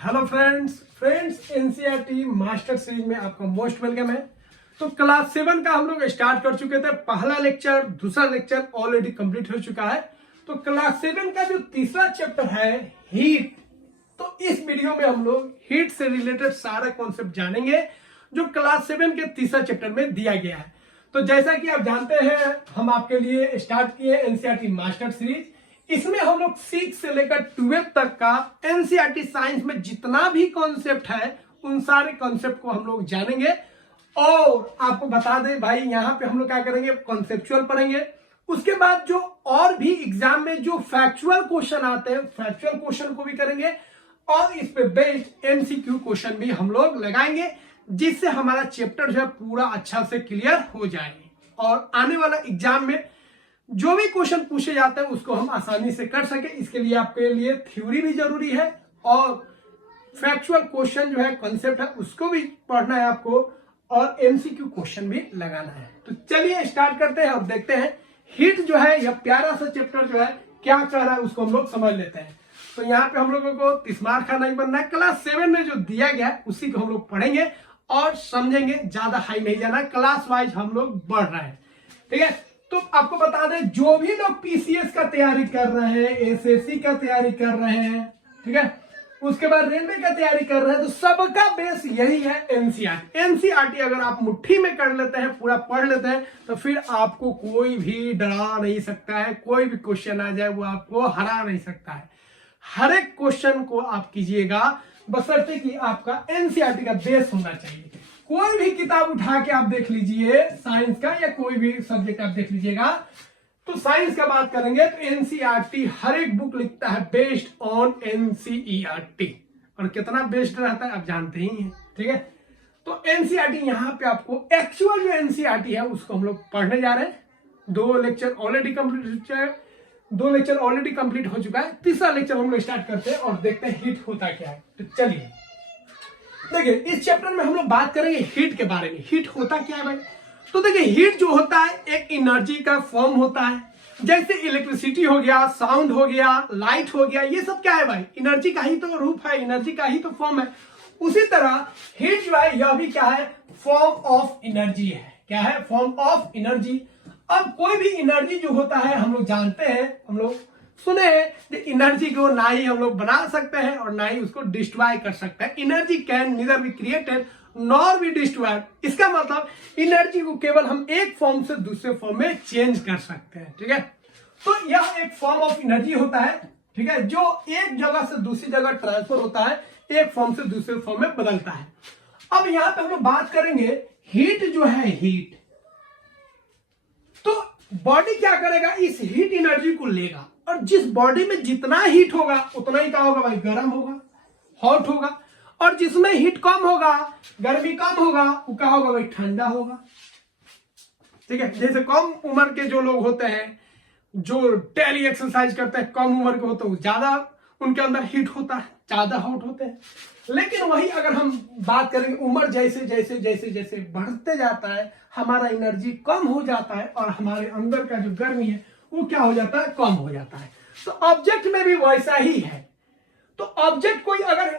Hello friends NCERT master series में आपका most welcome है। तो क्लास 7 का हम लोग स्टार्ट कर चुके थे। पहला लेक्चर दूसरा लेक्चर ऑलरेडी कंप्लीट हो चुका है। तो क्लास 7 का जो तीसरा चैप्टर है हीट, तो इस वीडियो में हम लोग हीट से रिलेटेड सारा कॉन्सेप्ट जानेंगे जो क्लास 7 के तीसरा चैप्टर में दिया गया है। तो जैसा कि आप जानते हैं हम आपके लिए स्टार्ट किए एनसीईआरटी मास्टर सीरीज। इसमें हम लोग 6 से लेकर 12 तक का एनसीईआरटी साइंस में जितना भी कॉन्सेप्ट है उन सारे कॉन्सेप्ट को हम लोग जानेंगे। और आपको बता दें भाई, यहाँ पे हम लोग क्या करेंगे, कॉन्सेप्चुअल पढ़ेंगे। उसके बाद जो और भी एग्जाम में जो फैक्चुअल क्वेश्चन आते हैं फैक्चुअल क्वेश्चन को भी करेंगे और इस पे बेस्ड एमसीक्यू क्वेश्चन भी हम लोग लगाएंगे, जिससे हमारा चैप्टर जो है पूरा अच्छा से क्लियर हो जाएंगे और आने वाला एग्जाम में जो भी क्वेश्चन पूछे जाते हैं उसको हम आसानी से कर सके। इसके लिए आपके लिए थ्योरी भी जरूरी है और फैक्चुअल क्वेश्चन जो है कॉन्सेप्ट है उसको भी पढ़ना है आपको और एमसीक्यू क्वेश्चन भी लगाना है। तो चलिए स्टार्ट करते हैं और देखते हैं हीट जो है यह प्यारा सा चैप्टर जो है क्या कह रहा है उसको हम लोग समझ लेते हैं। तो यहाँ पे हम लोगों को तिस्मार खा नहीं बनना है। क्लास 7 में जो दिया गया है उसी को हम लोग पढ़ेंगे और समझेंगे, ज्यादा हाई नहीं जाना, क्लास वाइज हम लोग बढ़ रहे हैं। ठीक है, तो आपको बता दें जो भी लोग पीसीएस का तैयारी कर रहे हैं, एसएससी का तैयारी कर रहे हैं, ठीक है, उसके बाद रेलवे का तैयारी कर रहे हैं, तो सबका बेस यही है एनसीईआरटी। एनसीईआरटी अगर आप मुट्ठी में कर लेते हैं, पूरा पढ़ लेते हैं, तो फिर आपको कोई भी डरा नहीं सकता है। कोई भी क्वेश्चन आ जाए वो आपको हरा नहीं सकता है। हर एक क्वेश्चन को आप कीजिएगा बशर्ते कि आपका एनसीईआरटी का बेस होना चाहिए। कोई भी किताब उठा के आप देख लीजिए, साइंस का या कोई भी सब्जेक्ट आप देख लीजिएगा, तो साइंस का बात करेंगे तो एनसीईआरटी हर एक बुक लिखता है बेस्ड ऑन एनसीईआरटी, और कितना बेस्ड रहता है आप जानते ही हैं। ठीक है, तो एनसीईआरटी यहाँ पे आपको एक्चुअल जो एनसीईआरटी है उसको हम लोग पढ़ने जा रहे हैं। 2 लेक्चर ऑलरेडी कंप्लीट हो चुका है। तीसरा लेक्चर हम लोग स्टार्ट करते हैं और देखते हैं हीट होता क्या है। तो चलिए देखिए, इस चैप्टर में हम लोग बात करेंगे हीट के बारे में। हीट होता क्या है भाई? तो देखिए, हीट जो होता है एक एनर्जी का फॉर्म होता है। जैसे इलेक्ट्रिसिटी हो गया, साउंड हो गया, लाइट हो गया, ये सब क्या है भाई? एनर्जी का ही तो रूप है, एनर्जी का ही तो फॉर्म है। उसी तरह हीट जो है यह भी क्या है? फॉर्म ऑफ एनर्जी है। क्या है? Form of energy. अब कोई भी एनर्जी जो होता है हम लोग जानते हैं, हम लोग सुने हैं एनर्जी को ना ही हम लोग बना सकते हैं और ना ही उसको डिस्ट्रॉय कर सकते हैं। Energy can neither be created nor be destroyed. इसका मतलब एनर्जी को केवल हम एक फॉर्म से दूसरे फॉर्म में चेंज कर सकते हैं। ठीक है, तो यह एक फॉर्म ऑफ एनर्जी होता है, ठीक है, जो एक जगह से दूसरी जगह ट्रांसफर होता है, एक फॉर्म से दूसरे फॉर्म में बदलता है। अब यहां पे हम लोग बात करेंगे हीट जो है, हीट तो बॉडी क्या करेगा? इस हीट एनर्जी को लेगा और जिस बॉडी में जितना हीट होगा उतना ही क्या होगा भाई? गर्म होगा, हॉट होगा। और जिसमें हीट कम होगा, गर्मी कम होगा, वो क्या होगा भाई? ठंडा होगा। ठीक है, जैसे कम उम्र के जो लोग होते हैं, जो डेली एक्सरसाइज करते हैं, कम उम्र के होते हैं, ज्यादा उनके अंदर हीट होता है, ज्यादा हॉट होते हैं। लेकिन वही अगर हम बात करेंगे उम्र जैसे जैसे जैसे जैसे बढ़ते जाता है, हमारा एनर्जी कम हो जाता है और हमारे अंदर का जो गर्मी है वो क्या हो जाता है? कम हो जाता है। तो ऑब्जेक्ट में भी वैसा ही है। तो ऑब्जेक्ट कोई अगर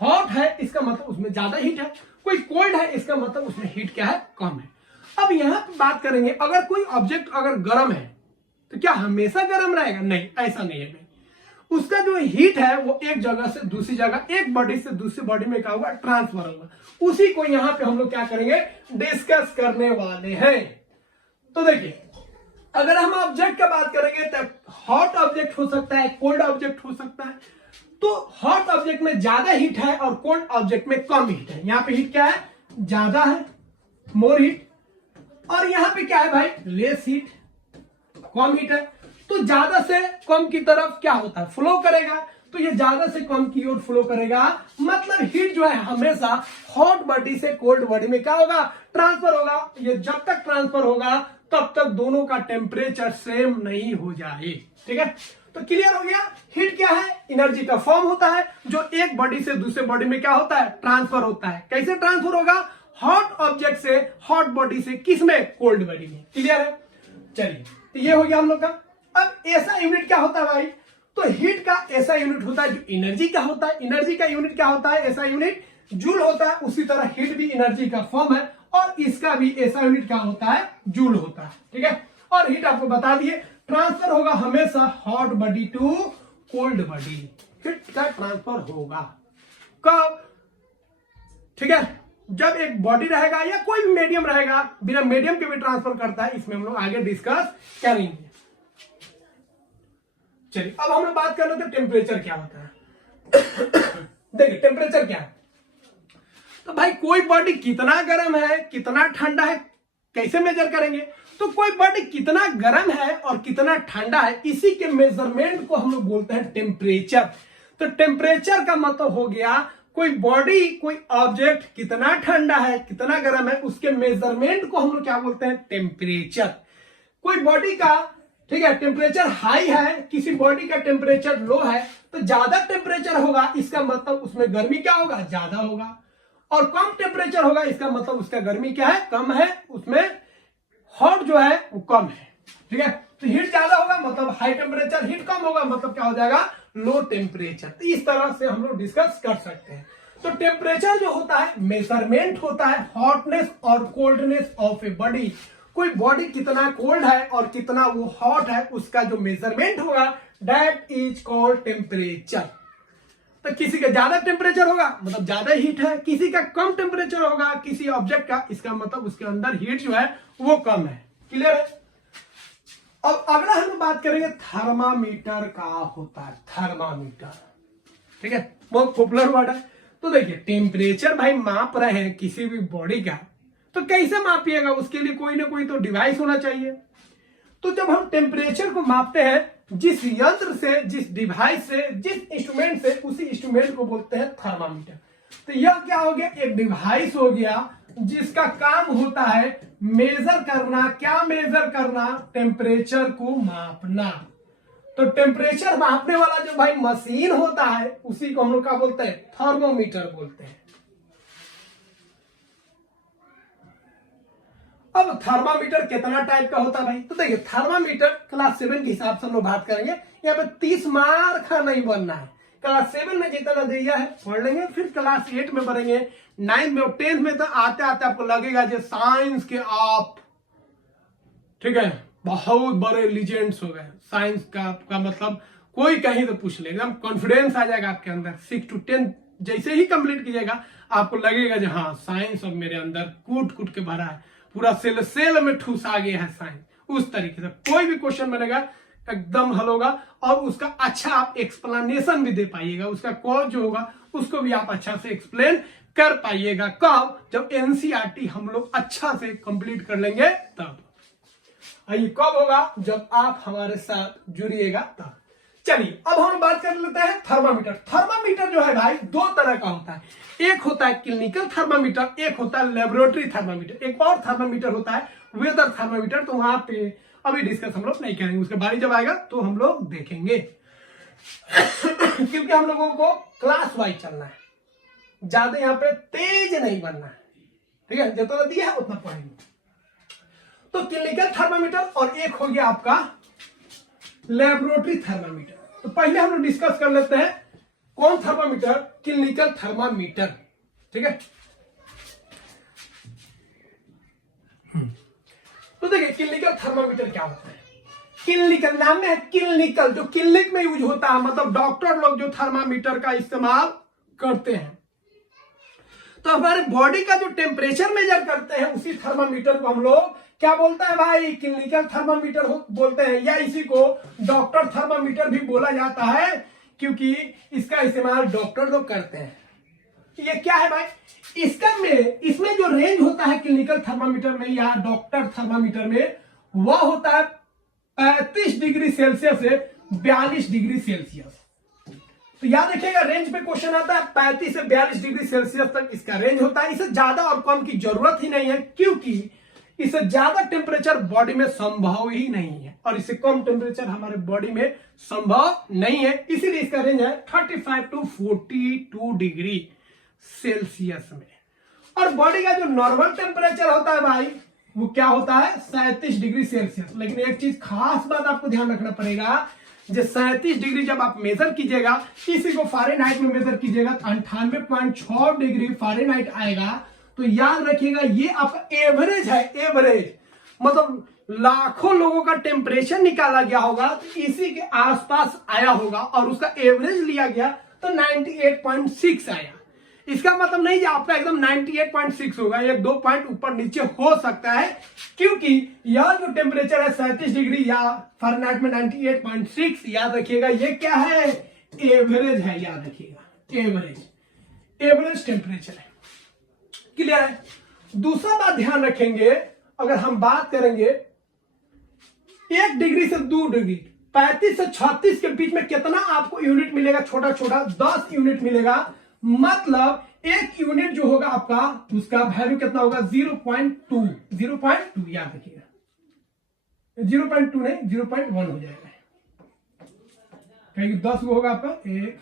हॉट है इसका मतलब उसमें ज्यादा हीट है, कोई कोल्ड है इसका मतलब उसमें हीट क्या है? कम है। अब यहां पे बात करेंगे, अगर कोई ऑब्जेक्ट अगर गर्म है तो क्या हमेशा गर्म रहेगा? नहीं, ऐसा नहीं है। उसका जो हीट है वो एक जगह से दूसरी जगह, एक बॉडी से दूसरी बॉडी में क्या होगा? ट्रांसफर होगा। उसी को यहां पे हम लोग क्या करेंगे? डिस्कस करने वाले हैं। तो देखिए, अगर हम ऑब्जेक्ट का बात करेंगे तो हॉट ऑब्जेक्ट हो सकता है, कोल्ड ऑब्जेक्ट हो सकता है। तो हॉट ऑब्जेक्ट में ज्यादा हीट है और कोल्ड ऑब्जेक्ट में कम हीट है। यहाँ पे हीट क्या है? ज्यादा है, मोर हीट। और यहाँ पे क्या है भाई? लेस हीट, कम हीट है। तो ज्यादा से कम की तरफ क्या होता है? फ्लो करेगा। तो ये ज्यादा से कम की ओर फ्लो करेगा, मतलब हीट जो है हमेशा हॉट बॉडी से कोल्ड बॉडी में क्या होगा? ट्रांसफर होगा। ये जब तक ट्रांसफर होगा तब तक दोनों का टेम्परेचर सेम नहीं हो जाए। ठीक है, तो क्लियर हो गया। हीट क्या है? एनर्जी का फॉर्म होता है जो एक बॉडी से दूसरे बॉडी में क्या होता है? ट्रांसफर होता है। कैसे ट्रांसफर होगा? हॉट ऑब्जेक्ट से हॉट बॉडी से, किसमें? कोल्ड बॉडी में। क्लियर है? चलिए, तो ये हो गया हम लोग का। अब ऐसा यूनिट क्या होता है भाई? तो हीट का ऐसा यूनिट होता है जो एनर्जी का होता है। एनर्जी का यूनिट क्या होता है? ऐसा यूनिट जूल होता है। उसी तरह हीट भी एनर्जी का फॉर्म है और इसका भी ऐसा यूनिट क्या होता है? जूल होता है। ठीक है, और हीट आपको बता दिए ट्रांसफर होगा हमेशा hot body to cold body. Heat का ट्रांसफर होगा कब? ठीक है, जब एक बॉडी रहेगा या कोई भी मीडियम रहेगा, बिना मीडियम के भी ट्रांसफर करता है। इसमें हम लोग आगे डिस्कस करेंगे। चलिए अब हम लोग बात कर लेते हैं टेम्परेचर क्या होता है। देखिए टेम्परेचर क्या है, तो भाई कोई बॉडी कितना गर्म है कितना ठंडा है कैसे मेजर करेंगे? तो कोई बॉडी कितना गर्म है और कितना ठंडा है, इसी के मेजरमेंट को हम लोग बोलते हैं टेम्परेचर। तो टेम्परेचर का मतलब हो गया कोई बॉडी, कोई ऑब्जेक्ट कितना ठंडा है कितना गर्म है, उसके मेजरमेंट को हम लोग क्या बोलते हैं? टेम्परेचर। कोई बॉडी का, ठीक है, टेम्परेचर हाई है, किसी बॉडी का टेम्परेचर लो है, तो ज्यादा टेम्परेचर होगा इसका मतलब उसमें गर्मी क्या होगा? ज्यादा होगा। और कम टेम्परेचर होगा इसका मतलब उसका गर्मी क्या है? कम है, उसमें हॉट जो है वो कम है। ठीक है, तो हीट ज्यादा होगा मतलब हाई टेम्परेचर, हीट कम होगा मतलब क्या हो जाएगा? Low temperature. तो इस तरह से हम लोग डिस्कस कर सकते हैं। तो टेम्परेचर जो होता है मेजरमेंट होता है हॉटनेस और कोल्डनेस ऑफ ए बॉडी। कोई बॉडी कितना कोल्ड है और कितना वो हॉट है, उसका जो मेजरमेंट होगा दैट इज कॉल्ड टेम्परेचर। तो किसी का ज्यादा टेम्परेचर होगा मतलब ज्यादा हीट है, किसी का कम टेम्परेचर होगा किसी ऑब्जेक्ट का, इसका मतलब उसके अंदर हीट जो है वो कम है। क्लियर है? अब अगला हम बात करेंगे थर्मामीटर का होता है। थर्मामीटर, ठीक है, बहुत पॉपुलर वर्ड है। तो देखिए टेम्परेचर भाई माप रहे हैं किसी भी बॉडी का, तो कैसे मापिएगा? उसके लिए कोई ना कोई तो डिवाइस होना चाहिए। तो जब हम टेम्परेचर को मापते हैं जिस यंत्र से, जिस डिवाइस से, जिस इंस्ट्रूमेंट से, उसी इंस्ट्रूमेंट को बोलते हैं थर्मामीटर। तो यह क्या हो गया? एक डिवाइस हो गया जिसका काम होता है मेजर करना। क्या मेजर करना? टेम्परेचर को मापना। तो टेम्परेचर मापने वाला जो भाई मशीन होता है उसी को हम लोग क्या बोलते हैं? थर्मोमीटर बोलते हैं। अब थर्मामीटर कितना टाइप का होता है भाई? तो देखिए थर्मामीटर क्लास 7 के हिसाब से हम लोग बात करेंगे। यहाँ पे 30 मार्क का नहीं बनना है। क्लास 7 में जितना दिया है पढ़ लेंगे, फिर क्लास 8 में पढ़ेंगे, 9 में और 10 में तो आते आते आपको लगेगा जो साइंस के आप, ठीक है, बहुत बड़े लीजेंड्स हो गए। साइंस का मतलब कोई कहीं तो पूछ ले, एकदम कॉन्फिडेंस आ जाएगा आपके अंदर। 6 to 10 जैसे ही कंप्लीट कीजिएगा आपको लगेगा जो हाँ साइंस अब मेरे अंदर कूट कूट के भरा है, पूरा सेल सेल में ठूस आ गया है साइंस। उस तरीके से कोई भी क्वेश्चन बनेगा एकदम हल होगा और उसका अच्छा आप एक्सप्लेनेशन भी दे पाइएगा। उसका कॉज जो होगा उसको भी आप अच्छा से एक्सप्लेन कर पाइएगा। कब? जब एनसीईआरटी हम लोग अच्छा से कंप्लीट कर लेंगे तब। ये कब होगा? जब आप हमारे साथ जुड़िएगा तब। चलिए अब हम बात कर लेते हैं थर्मामीटर। थर्मामीटर जो है भाई दो तरह का होता है। एक होता है क्लिनिकल थर्मामीटर, एक होता है लेबोरेटरी थर्मामीटर। एक और थर्मामीटर होता है वेदर थर्मामीटर। तो वहां पे अभी डिस्कस हम लोग नहीं करेंगे, उसके बारे जब आएगा तो हम लोग देखेंगे। क्योंकि हम लोगों को क्लास वाइज चलना है, ज्यादा यहाँ पे तेज नहीं बनना है। ठीक है, जितना दिया है उतना पढ़ेंगे। तो क्लिनिकल थर्मामीटर और एक हो गया आपका लेबोरेटरी थर्मामीटर। तो पहले हम लोग डिस्कस कर लेते हैं कौन थर्मामीटर? Clinical thermometer. ठीक है, तो देखिए क्लिनिकल थर्मामीटर क्या होता है। क्लिनिकल नाम में है क्लिनिकल, जो क्लिनिक में यूज होता है, मतलब डॉक्टर लोग जो थर्मामीटर का इस्तेमाल करते हैं। तो हमारे बॉडी का जो टेम्परेचर मेजर करते हैं उसी थर्मामीटर को हम लोग क्या बोलते हैं भाई? क्लिनिकल थर्मामीटर बोलते हैं, या इसी को डॉक्टर थर्मामीटर भी बोला जाता है, क्योंकि इसका इस्तेमाल डॉक्टर लोग करते हैं। ये क्या है भाई? इसमें जो रेंज होता है क्लिनिकल थर्मामीटर में या डॉक्टर थर्मामीटर में, वह होता है 35 डिग्री सेल्सियस से 42 डिग्री सेल्सियस। तो याद रखिएगा रेंज पे क्वेश्चन आता है, 35 से 42 डिग्री सेल्सियस तक इसका रेंज होता है। इसे ज्यादा और कम की जरूरत ही नहीं है, क्योंकि इससे ज्यादा टेम्परेचर बॉडी में संभव ही नहीं है और इससे कम टेम्परेचर हमारे बॉडी में संभव नहीं है। इसीलिए इसका रेंज है 35 to 42 डिग्री सेल्सियस में। और बॉडी का जो नॉर्मल टेम्परेचर होता है भाई वो क्या होता है? 37 डिग्री सेल्सियस। लेकिन एक चीज खास बात आपको ध्यान रखना पड़ेगा, जो 37 डिग्री जब आप मेजर कीजिएगा, इसी को फ़ारेनहाइट में मेजर कीजिएगा तो 98.6 डिग्री फ़ारेनहाइट आएगा। तो याद रखिएगा ये आपका एवरेज है, एवरेज मतलब लाखों लोगों का टेम्परेचर निकाला गया होगा तो इसी के आसपास आया होगा और उसका एवरेज लिया गया तो 98.6 आया। इसका मतलब नहीं कि आपका एकदम 98.6 होगा, एक दो पॉइंट ऊपर नीचे हो सकता है, क्योंकि यह जो टेम्परेचर है 37 डिग्री या फ़ारेनहाइट में 98.6, याद रखिएगा ये क्या है, एवरेज है। याद रखिएगा एवरेज टेम्परेचर है। क्लियर है। दूसरा बात ध्यान रखेंगे, अगर हम बात करेंगे 1 डिग्री से 2 डिग्री 35 से 36 के बीच में कितना आपको यूनिट मिलेगा, छोटा छोटा 10 यूनिट मिलेगा। मतलब 1 यूनिट जो होगा आपका उसका वैल्यू कितना होगा, 0.2 याद रखिएगा, 0.2 नहीं 0.1 हो जाएगा, कहीं 10 वो होगा आपका एक,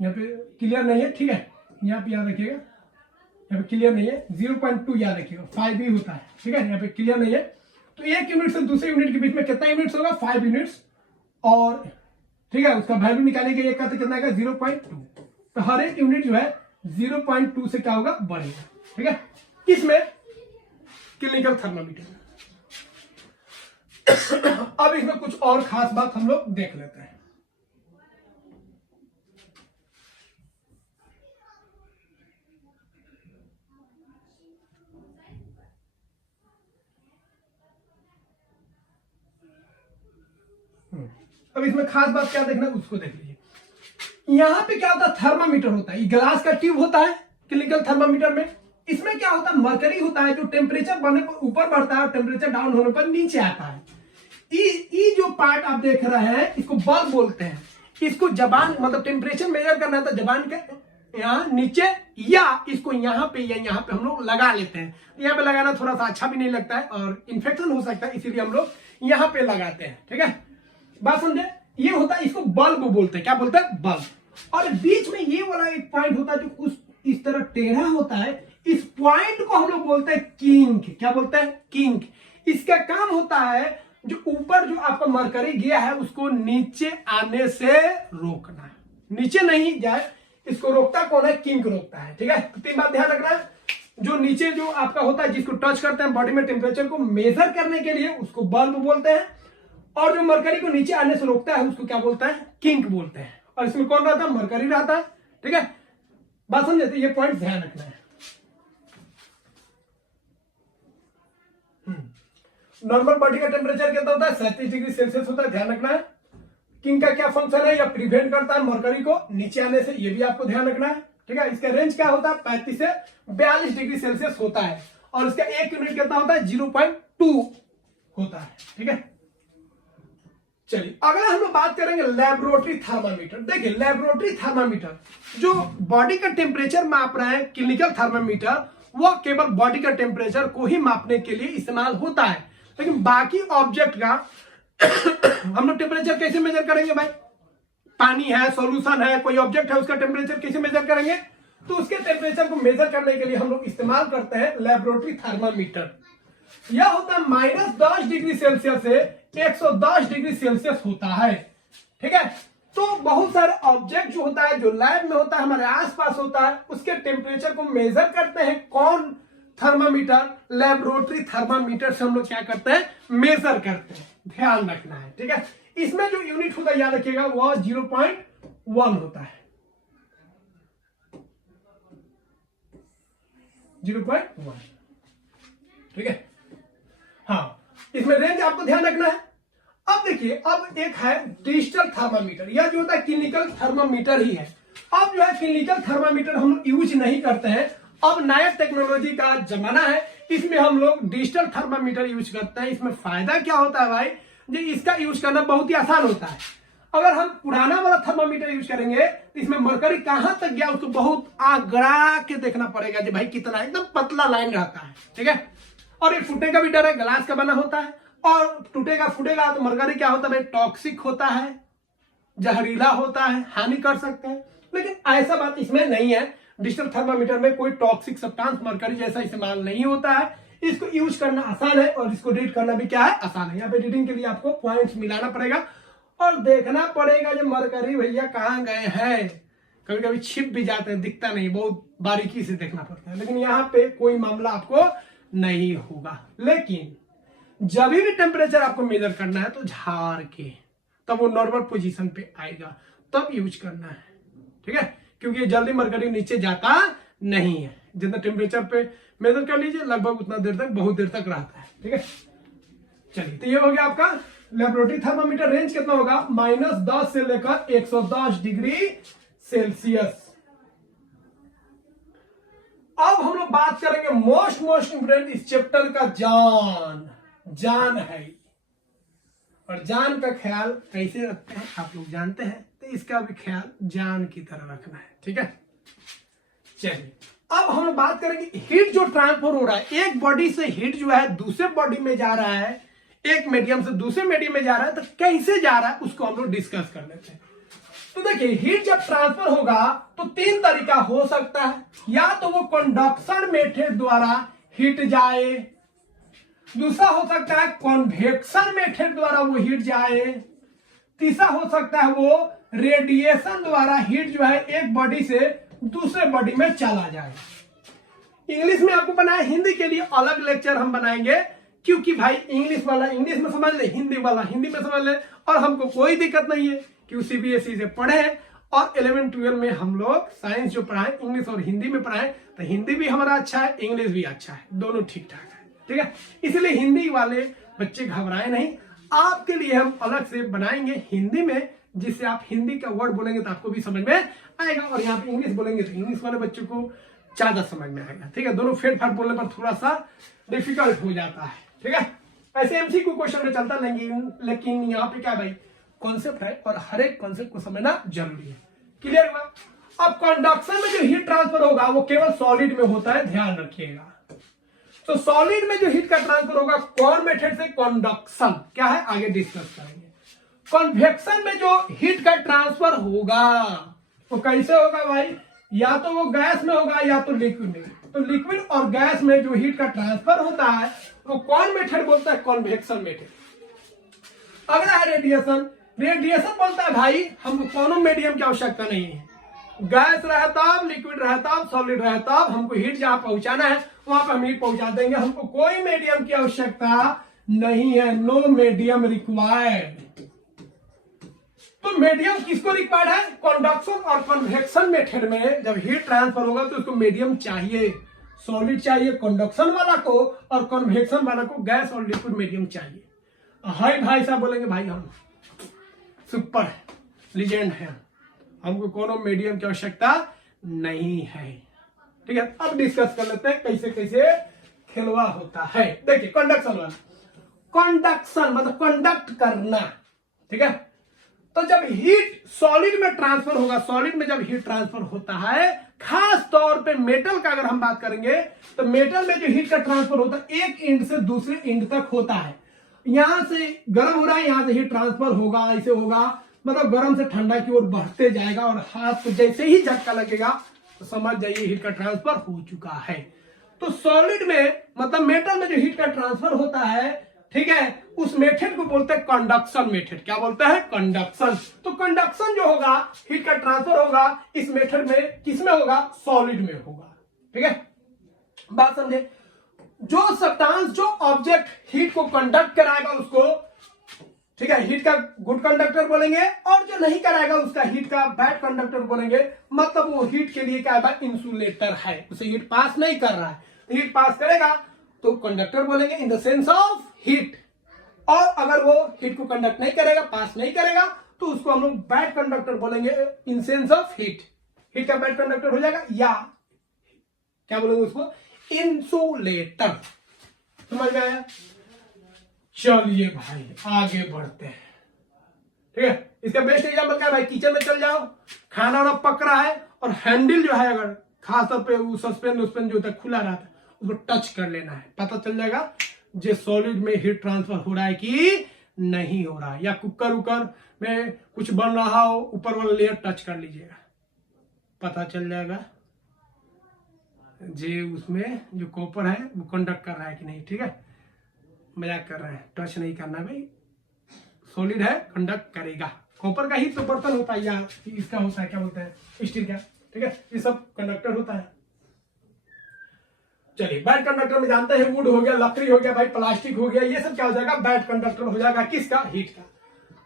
यहाँ पे क्लियर नहीं है, ठीक है, यहाँ पे याद रखिएगा, यहाँ पे क्लियर नहीं है, 0.2 याद रखिएगा, 5 भी होता है, ठीक है, यहाँ पे क्लियर नहीं है। तो 1 यूनिट से दूसरे यूनिट के बीच में कितना यूनिट्स होगा, 5 यूनिट्स, और ठीक है उसका वैल्यू निकालने के लिए कितना आएगा, 0.2। तो हर एक यूनिट जो है 0.2 से क्या होगा, बढ़ेगा, ठीक है। इसमें क्लिनिकल थर्मामीटर अब इसमें कुछ और खास बात हम लोग देख लेते हैं। अब इसमें खास बात क्या देखना है उसको देख लीजिए। यहां पे क्या होता है, थर्मामीटर होता है, ये ग्लास का ट्यूब होता है क्लिनिकल थर्मामीटर में। इसमें क्या होता है, मरकरी होता है, जो टेम्परेचर बढ़ने पर ऊपर बढ़ता है और टेम्परेचर डाउन होने पर नीचे आता है। ये जो पार्ट आप देख रहे हैं इसको बल्ब बोलते हैं। इसको जबान मतलब टेम्परेचर मेजर करना है तो जबान के यहाँ नीचे या इसको यहाँ पे या यहाँ पे हम लोग लगा लेते हैं। यहाँ पे लगाना थोड़ा सा अच्छा भी नहीं लगता है और इन्फेक्शन हो सकता है, इसीलिए हम लोग यहाँ पे लगाते हैं, ठीक है, बात समझे। ये होता है, इसको बल्ब बोलते हैं, क्या बोलते हैं, बल्ब। और बीच में ये वाला एक पॉइंट होता है जो उस इस तरह टेढ़ा होता है, इस पॉइंट को हम लोग बोलते हैं किंक। क्या बोलते हैं, किंक। इसका काम होता है जो ऊपर जो आपका मरकरी गया है उसको नीचे आने से रोकना, नीचे नहीं जाए इसको रोकता कौन है, किंक रोकता है, ठीक है। तो 3 बात ध्यान रखना है, जो नीचे जो आपका होता है जिसको टच करते हैं बॉडी में टेम्परेचर को मेजर करने के लिए उसको बल्ब बोलते हैं, और जो मरकरी को नीचे आने से रोकता है उसको क्या बोलता है, किंक बोलते हैं। और इसमें कौन रहता है, मरकरी रहता है, ठीक है, बात समझे। तो ये पॉइंट ध्यान रखना है। नॉर्मल बॉडी का टेम्परेचर कितना होता है, 37 डिग्री सेल्सियस होता है, ध्यान रखना है। किंक का क्या फंक्शन है, या प्रिवेंट करता है मरकरी को नीचे आने से, ये भी आपको ध्यान रखना है, ठीक है। इसका रेंज क्या होता है, 35 से 42 डिग्री सेल्सियस होता है, और इसका 1 यूनिट कितना होता है, 0.2 होता है, ठीक है। चलिए अगला हम लोग बात करेंगे लेबोरेटरी थर्मामीटर। देखिए लेबोरेटरी थर्मामीटर जो बॉडी का टेम्परेचर माप रहा है, क्लिनिकल थर्मामीटर वो केवल बॉडी का टेम्परेचर को ही मापने के लिए इस्तेमाल होता है, लेकिन बाकी ऑब्जेक्ट का हम लोग टेम्परेचर कैसे मेजर करेंगे भाई, पानी है, सॉल्यूशन है, कोई ऑब्जेक्ट है, उसका टेम्परेचर कैसे मेजर करेंगे, तो उसके टेम्परेचर को मेजर करने के लिए हम लोग इस्तेमाल करते हैं लेबोरेटरी थर्मामीटर। यह होता है -10 डिग्री सेल्सियस से 110 डिग्री सेल्सियस होता है, ठीक है। तो बहुत सारे ऑब्जेक्ट जो होता है, जो लैब में होता है, हमारे आसपास होता है, उसके टेम्परेचर को मेजर करते हैं कौन, थर्मामीटर, लेबोरेटरी थर्मामीटर से हम लोग क्या करते हैं, मेजर करते हैं, ध्यान रखना है, ठीक है। इसमें जो यूनिट होता है याद रखिएगा वो 0.1 होता है, 0.1, ठीक है। हाँ, इसमें रेंज आपको ध्यान रखना है। अब देखिए, अब एक है डिजिटल थर्मामीटर, यह जो होता है क्लिनिकल थर्मामीटर ही है। अब जो है क्लिनिकल थर्मामीटर हम लोग यूज नहीं करते हैं, अब नया टेक्नोलॉजी का जमाना है, इसमें हम लोग डिजिटल थर्मामीटर यूज करते हैं। इसमें फायदा क्या होता है भाई, जी इसका यूज करना बहुत ही आसान होता है। अगर हम पुराना वाला थर्मामीटर यूज करेंगे तो इसमें मरकरी कहां तक गया उसको बहुत आगड़ा के देखना पड़ेगा, जी भाई कितना, एकदम पतला लाइन रहता है, ठीक है। और ये फूटने का भी डर है, ग्लास का बना होता है, और टूटेगा फूटेगा तो मरकरी क्या होता है भाई, टॉक्सिक होता है, जहरीला होता है, हानि कर सकते हैं। लेकिन ऐसा बात इसमें नहीं है, डिजिटल थर्मामीटर में कोई टॉक्सिक सब्सटेंस मरकरी जैसा इस्तेमाल नहीं होता है। इसको यूज करना आसान है और इसको रीड करना भी क्या है, आसान है। यहाँ पे रीडिंग के लिए आपको पॉइंट्स मिलाना पड़ेगा और देखना पड़ेगा जो मरकरी भैया कहाँ गए हैं। कभी कभी छिप भी जाते हैं, दिखता नहीं, बहुत बारीकी से देखना पड़ता है। लेकिन यहाँ पे कोई मामला आपको नहीं होगा। लेकिन जब भी टेम्परेचर आपको मेजर करना है तो झाड़ के, तब वो नॉर्मल पोजीशन पे आएगा, तब यूज करना है, ठीक है। क्योंकि ये जल्दी मरकरी नीचे जाता नहीं है। जितना टेम्परेचर पे मेजर कर लीजिए लगभग उतना देर तक, बहुत देर तक रहता है, ठीक है। चलिए, तो ये हो गया आपका लेबोरेटरी थर्मामीटर। रेंज कितना होगा, -10 से लेकर 110 डिग्री सेल्सियस। अब हम लोग बात करेंगे मोस्ट इंपोर्टेंट इस चैप्टर का, जान है। और जान का ख्याल कैसे रखते हैं आप लोग जानते हैं, तो इसका भी ख्याल जान की तरह रखना है, ठीक है। चलिए, अब हम लोग बात करेंगे हीट जो ट्रांसफर हो रहा है, एक बॉडी से हीट जो है दूसरे बॉडी में जा रहा है, एक मीडियम से दूसरे मीडियम में जा रहा है, तो कैसे जा रहा है उसको हम लोग डिस्कस कर लेते हैं। तो देखिए, हीट जब ट्रांसफर होगा तो 3 तरीका हो सकता है। या तो वो कंडक्शन मेथड द्वारा हीट जाए, दूसरा हो सकता है कन्वेक्शन मेथड द्वारा वो हीट जाए, तीसरा हो सकता है वो रेडिएशन द्वारा हीट जो है एक बॉडी से दूसरे बॉडी में चला जाए। इंग्लिश में आपको बनाया, हिंदी के लिए अलग लेक्चर हम बनाएंगे, क्योंकि भाई इंग्लिश वाला इंग्लिश में समझ ले, हिंदी वाला हिंदी में समझ ले, और हमको कोई दिक्कत नहीं है क्योंकि सीबीएसई से पढ़े हैं। और 11-12 में हम लोग साइंस जो पढ़ाए इंग्लिश और हिंदी में पढ़ाए, तो हिंदी भी हमारा अच्छा है, इंग्लिश भी अच्छा है, दोनों ठीक ठाक है, ठीक है। इसलिए हिंदी वाले बच्चे घबराए नहीं, आपके लिए हम अलग से बनाएंगे हिंदी में, जिससे आप हिंदी का वर्ड बोलेंगे तो आपको भी समझ में आएगा, और यहाँ पे इंग्लिश बोलेंगे तो इंग्लिश वाले बच्चों को ज्यादा समझ में आएगा, ठीक है। दोनों फेट फाट बोलने पर थोड़ा सा डिफिकल्ट हो जाता है, ठीक है। ऐसे एमसीक्यू क्वेश्चन में चलता, लेकिन यहाँ पे क्या भाई कॉन्सेप्ट है और हर एक कॉन्सेप्ट को समझना जरूरी है। क्लियर हुआ। अब कंडक्शन में जो हीट ट्रांसफर होगा वो केवल सॉलिड में होता है, ध्यान रखिएगा। तो सॉलिड में जो हीट का ट्रांसफर होगा कौन मेथड से, कंडक्शन, क्या है आगे डिस्कस करेंगे। कन्वेक्शन में जो हीट का ट्रांसफर होगा वो कैसे होगा भाई, या तो वो गैस में होगा या तो लिक्विड में। तो लिक्विड और गैस में जो हीट का ट्रांसफर होता है वो कौन मेथड बोलता है, कन्वेक्शन मेथड। अगला है रेडिएशन। रेडिएशन बोलता है भाई हमको कोनो मीडियम की आवश्यकता नहीं है, गैस रहे तब, लिक्विड रहे तब, सॉलिड रहे तब, हमको हीट जहां पहुंचाना है वहां पर हम हीट पहुंचा देंगे, हमको कोई मीडियम की आवश्यकता नहीं है, नो मीडियम रिक्वायर्ड। तो मीडियम किसको रिक्वायर्ड है, कंडक्शन और कन्वेक्शन मेथड में जब हीट ट्रांसफर होगा तो उसको मीडियम चाहिए, सॉलिड चाहिए कंडक्शन वाला को, और कन्वेक्शन वाला को गैस और लिक्विड मीडियम चाहिए। हाय भाई साहब बोलेंगे भाई हम सुपर लीजेंड है, हमको कोनो मीडियम की आवश्यकता नहीं है, ठीक है। अब डिस्कस कर लेते हैं कैसे कैसे खेलवा होता है। देखिए कंडक्शन वाला, कंडक्शन मतलब कंडक्ट करना, ठीक है। तो जब हीट सॉलिड में ट्रांसफर होगा, सॉलिड में जब हीट ट्रांसफर होता है, खास तौर पे मेटल का अगर हम बात करेंगे तो मेटल में जो हीट का ट्रांसफर होता है एक एंड से दूसरे एंड तक होता है। यहां से गर्म हो रहा है, यहां से हीट ट्रांसफर होगा, ऐसे होगा, मतलब गर्म से ठंडा की ओर बढ़ते जाएगा, और हाथ को जैसे ही झटका लगेगा तो समझ जाइए हीट का ट्रांसफर हो चुका है। तो सॉलिड में मतलब मेटल में जो हीट का ट्रांसफर होता है, ठीक है, उस मेथड को बोलते हैं कंडक्शन मेथड। क्या बोलते हैं, कंडक्शन। तो कंडक्शन जो होगा, हीट का ट्रांसफर होगा इस मेथड में, किसमें होगा, सॉलिड में होगा, ठीक है। बात समझे। जो सब्सटेंस, जो ऑब्जेक्ट हीट को कंडक्ट कराएगा उसको, ठीक है, हीट का गुड कंडक्टर बोलेंगे, और जो नहीं कराएगा उसका हीट का बैड कंडक्टर बोलेंगे। मतलब वो हीट के लिए क्या है, इंसुलेटर है, उसे हीट पास नहीं कर रहा है। हीट पास करेगा तो कंडक्टर बोलेंगे in the sense of heat, और अगर वो हीट को कंडक्ट नहीं करेगा, पास नहीं करेगा, तो उसको हम लोग बैड कंडक्टर बोलेंगे in sense of heat. Heat का बैड कंडक्टर हो जाएगा, या क्या बोलेंगे उसको, इंसुलेटर। समझ में आया। चलिए भाई आगे बढ़ते हैं, ठीक है। इसका बेस्ट एग्जाम्पल क्या है भाई, किचन में चल जाओ, खाना वाना पक रहा है और हैंडल जो है अगर खासतौर पे वो सस्पेंड जो होता है खुला रहता है, उसको टच कर लेना है, पता चल जाएगा जो सॉलिड में हीट ट्रांसफर हो रहा है कि नहीं हो रहा है। या कुकर उकर में कुछ बन रहा हो, ऊपर वाला लेयर टच कर लीजिएगा, पता चल जाएगा जे उसमें जो कॉपर है वो कंडक्ट कर रहा है कि नहीं, ठीक है, मजाक कर रहे हैं, टच नहीं करना भाई, सॉलिड है कंडक्ट करेगा। कॉपर का ही तो बर्तन होता है, या इसका होता है क्या बोलते हैं, स्टील का, ठीक है, ये सब कंडक्टर होता है। चलिए बैड कंडक्टर में जानते हैं, वुड हो गया, लकड़ी हो गया भाई, प्लास्टिक हो गया, ये सब क्या हो जाएगा, बैड कंडक्टर हो जाएगा, किसका, हीट का।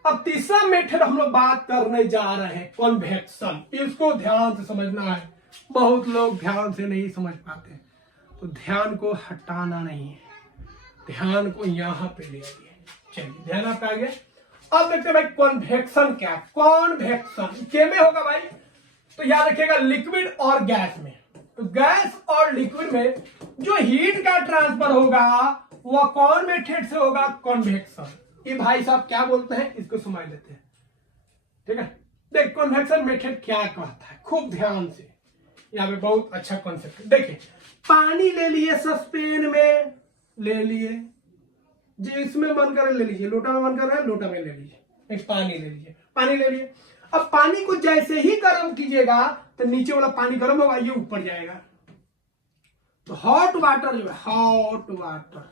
अब तीसरा मेथड हम लोग बात करने जा रहे हैं, कन्वेक्शन। इसको ध्यान से समझना है, बहुत लोग ध्यान से नहीं समझ पाते, तो ध्यान को हटाना नहीं है, ध्यान को यहां पे ले आइए। चलिए ध्यान आपका आ गया। अब देखते हैं भाई कन्वेक्शन क्या है। कन्वेक्शन के में होगा भाई, तो याद रखिएगा लिक्विड और गैस में। तो गैस और लिक्विड में जो हीट का ट्रांसफर होगा वह कौन मेथड से होगा, कन्वेक्शन। ये भाई साहब क्या बोलते हैं, इसको समझ लेते हैं, ठीक है। देख कन्वेक्शन मेथड क्या कहता है, खूब ध्यान से, यहाँ पे बहुत अच्छा कॉन्सेप्ट है। देखिए पानी ले लिए सस्पेन में, ले लिए जिसमें मन करे ले लीजिए, लोटा में मन कर रहा है लोटा में ले लीजिए, एक पानी ले लीजिए, पानी ले लिए। अब पानी को जैसे ही गर्म कीजिएगा तो नीचे वाला पानी गर्म होगा, ये ऊपर जाएगा। तो हॉट वाटर जो है, हॉट वाटर,